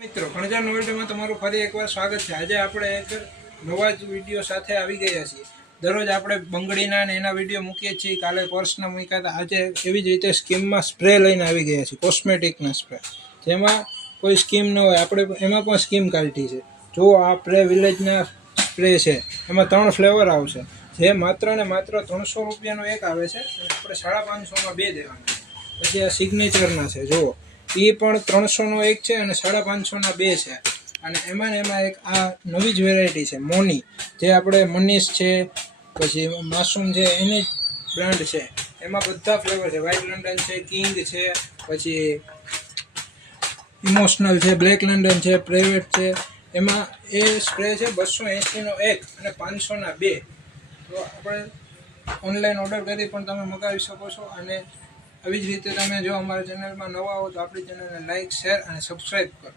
મિત્રો કણજાર નોવેલ્ટીમાં તમારું ફરી એકવાર સ્વાગત છે। આજે આપણે એક નવા જ વિડીયો સાથે આવી ગયા છીએ। દરરોજ આપણે બંગડીના ને એના વિડીયો મૂકીએ છીએ। કાલે પર્સના મૂક્યા હતા। આજે એવી જ રીતે સ્કીમમાં સ્પ્રે લઈને આવી ગયા છીએ, કોસ્મેટિકના સ્પ્રે, જેમાં કોઈ સ્કીમ ન હોય, આપણે એમાં પણ સ્કીમ કાઢી છે। જો આ પ્રે વિલેજના સ્પ્રે છે, એમાં 3 ફ્લેવર આવશે, જે માત્ર ને માત્ર 300 રૂપિયાનો એક આવે છે અને આપણે 550માં 2 દેવાના। પછી આ સિગ્નેચરના છે, જુઓ, એ પણ 300નો એક છે અને 550ના 2 છે। અને એમાં એક આ નવી જ વેરાયટી છે, મોની, જે આપણે મનીષ છે, પછી માસૂમ છે, એની બ્રાન્ડ છે। એમાં બધા ફ્લેવર છે, વ્હાઇટ લંડન છે, કિંગ છે, પછી ઇમોશનલ છે, બ્લેક લંડન છે, પ્રાઇવેટ છે। એમાં એ સ્પ્રે છે 280નો એક અને 500ના 2। તો આપણે ઓનલાઈન ઓર્ડર કરી પણ તમે મંગાવી શકો છો। અને આવી જ રીતે તમે જો અમારા ચેનલમાં નવા હો તો આપણી ચેનલને લાઇક, શેર અને સબસ્ક્રાઈબ કરો।